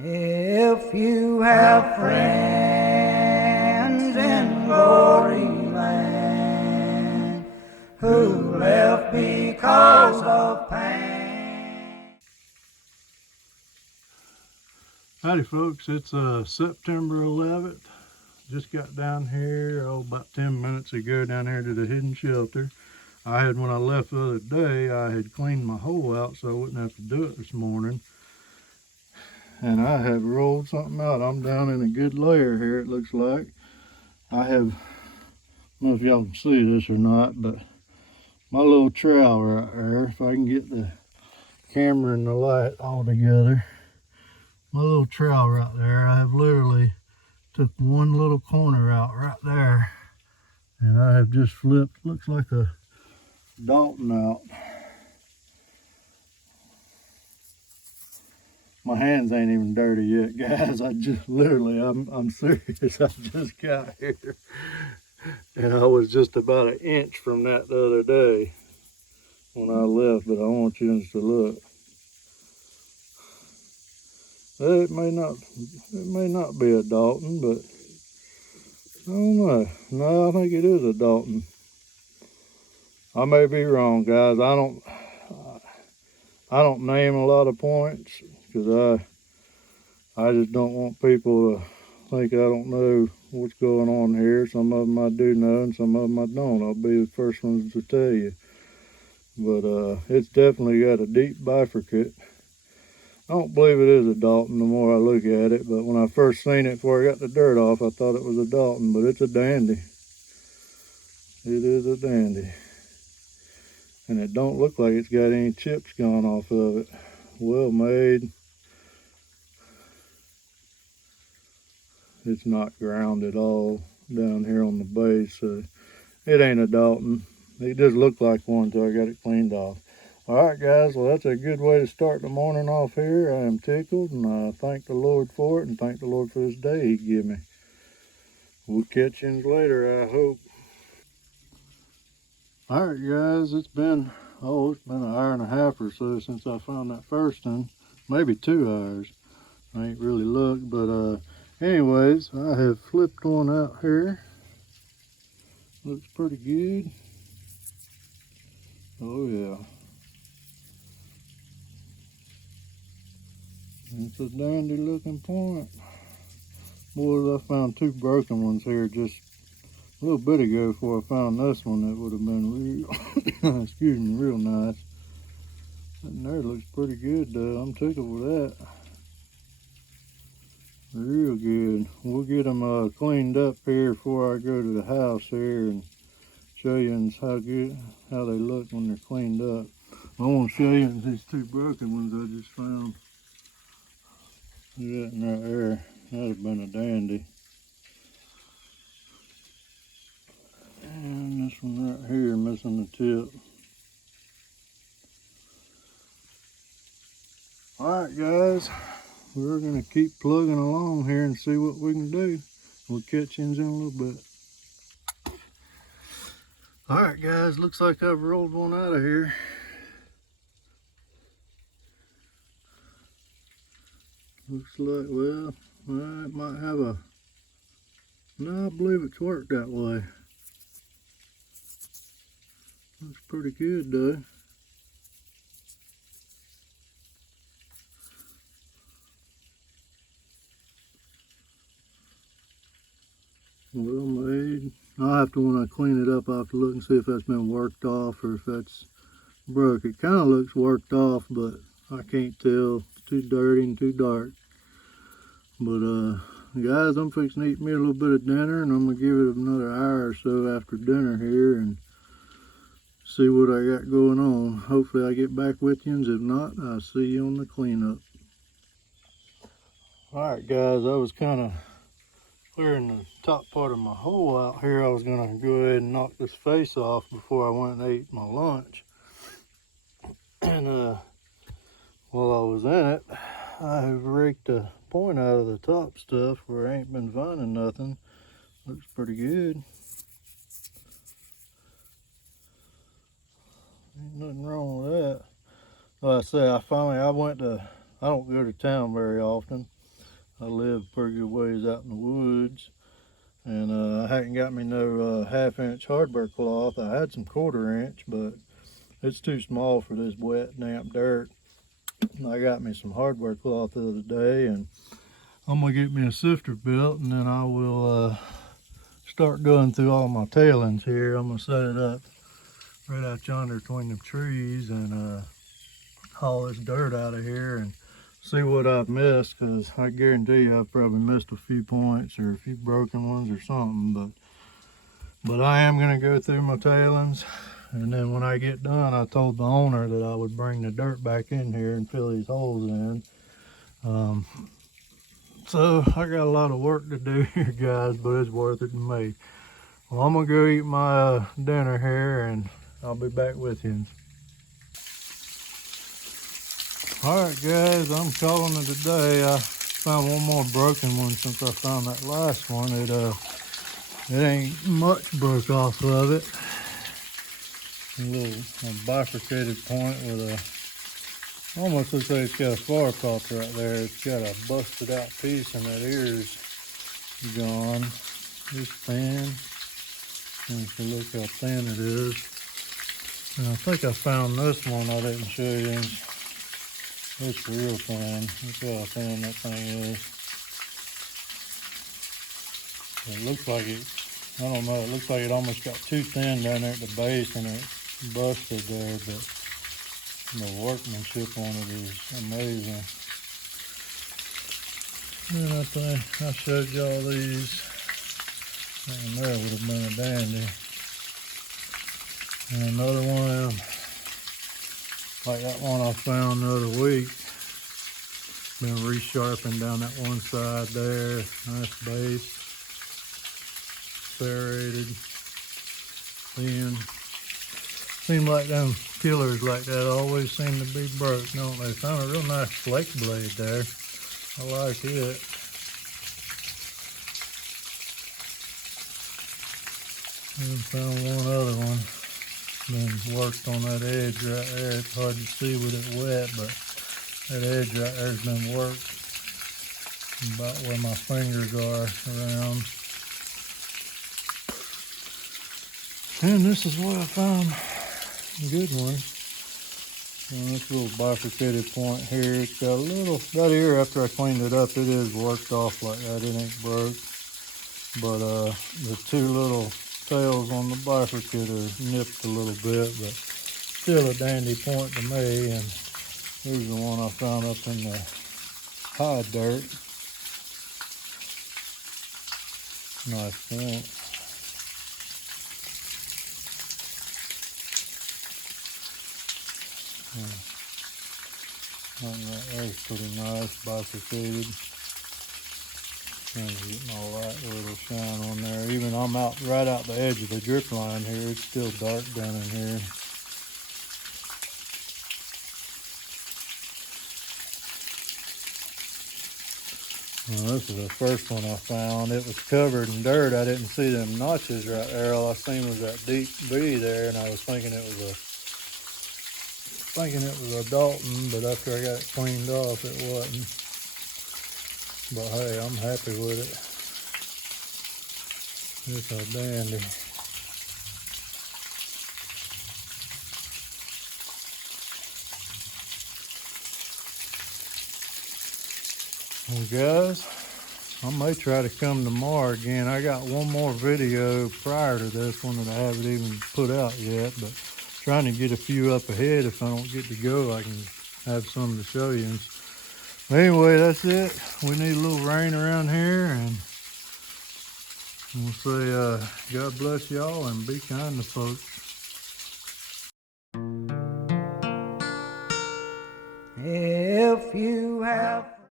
If you have friends in glory land who left because of pain. Howdy folks, it's September 11th. Just got down here about 10 minutes ago down here to the hidden shelter. When I left the other day, I had cleaned my hole out so I wouldn't have to do it this morning. And I have rolled something out. I'm down in a good layer here, it looks like. I don't know if y'all can see this or not, but my little trowel right there, if I can get the camera and the light all together, my little trowel right there, I have literally took one little corner out right there, and I have just flipped, looks like a Dalton out. My hands ain't even dirty yet, guys. I'm serious. I just got here, and I was just about an inch from that the other day when I left, but I want you to look. It may not be a Dalton, but I don't know. No, I think it is a Dalton. I may be wrong, guys. I don't name a lot of points because I just don't want people to think I don't know what's going on here. Some of them I do know and some of them I don't. I'll be the first ones to tell you. But it's definitely got a deep bifurcate. I don't believe it is a Dalton the more I look at it, but when I first seen it before I got the dirt off, I thought it was a Dalton, but it's a dandy. It is a dandy. And it don't look like it's got any chips gone off of it. Well made. It's not ground at all down here on the base, so it ain't a Dalton. It just looked like one until I got it cleaned off. All right, guys, well, that's a good way to start the morning off here. I am tickled, and I thank the Lord for it, and thank the Lord for this day he gave me. We'll catch you later, I hope. All right, guys, it's been an hour and a half or so since I found that first one. Maybe 2 hours. I ain't really looked, but anyways, I have flipped one out here. Looks pretty good. Oh yeah. It's a dandy looking point. Boys, I found 2 broken ones here just a little bit ago before I found this one that would have been real, excuse me, real nice. That there looks pretty good though. I'm tickled with that. Real good. We'll get them cleaned up here before I go to the house here and show you how they look when they're cleaned up. I want to show you these 2 broken ones I just found. Look at that right there. That'd have been a dandy. And this one right here missing the tip. Alright guys, we're going to keep plugging along here and see what we can do. We'll catch you in a little bit. Alright guys, looks like I've rolled one out of here. Looks like, well, it might have a, no, I believe it's worked that way. Looks pretty good though. Well made. I'll have to, when I clean it up, I'll have to look and see if that's been worked off or if that's broke. It kind of looks worked off, but I can't tell. It's too dirty and too dark. But guys, I'm fixing to eat me a little bit of dinner, and I'm gonna give it another hour or so after dinner here and see what I got going on. Hopefully I get back with you, and if not, I'll see you on the cleanup. Alright guys, I was kind of clearing the top part of my hole out here. I was gonna go ahead and knock this face off before I went and ate my lunch. And while I was in it, I have raked a point out of the top stuff where I ain't been finding nothing. Looks pretty good. Ain't nothing wrong with that. Like I say, I don't go to town very often. I live pretty good ways out in the woods, and I hadn't got me no 1/2 inch hardware cloth. I had some 1/4 inch, but it's too small for this wet, damp dirt. I got me some hardware cloth the other day, and I'm gonna get me a sifter built, and then I will start going through all my tailings here. I'm gonna set it up right out yonder between the trees and haul this dirt out of here and see what I've missed, because I guarantee you I've probably missed a few points or a few broken ones or something, but I am gonna go through my tailings, and then when I get done, I told the owner that I would bring the dirt back in here and fill these holes in. So I got a lot of work to do here, guys, but it's worth it to me. Well, I'm gonna go eat my dinner here, and I'll be back with you. Alright guys, I'm calling it a day. I found one more broken one since I found that last one. It ain't much broke off of it. A little bifurcated point with a, almost looks like it's got a flower pot right there. It's got a busted out piece and that ear's gone. It's thin. And if you look how thin it is. And I think I found this one I didn't show you. It's real thin. Look how thin that thing is. It looks like it, I don't know, it looks like it almost got too thin down there at the base and it busted there, but the workmanship on it is amazing. And I think I showed y'all these, and that would have been a dandy. And another one of them, like that one I found the other week, been resharpened down that one side there, nice base, serrated, thin. Seem like them killers like that always seem to be broke, don't they? Found a real nice flake blade there. I like it. And found one other one. Been worked on that edge right there. It's hard to see with it wet, but that edge right there has been worked about where my fingers are around. And this is what I found. A good one. And this little bifurcated point here, it's got a little, that ear after I cleaned it up, it is worked off like that, it ain't broke. But the two little tails on the bifurcator nipped a little bit, but still a dandy point to me. And here's the one I found up in the high dirt. Nice point. That there's pretty nice, bifurcated. Trying to get my light little shine on there. Even I'm out right out the edge of the drip line here. It's still dark down in here. Well, this is the first one I found. It was covered in dirt. I didn't see them notches right there. All I seen was that deep V there, and I was thinking it was a Dalton, but after I got it cleaned off, it wasn't. But hey, I'm happy with it. It's a dandy. Well guys, I may try to come tomorrow again. I got one more video prior to this one that I haven't even put out yet, but trying to get a few up ahead. If I don't get to go, I can have some to show you. Anyway, that's it. We need a little rain around here, and we'll say God bless y'all and be kind to folks. If you have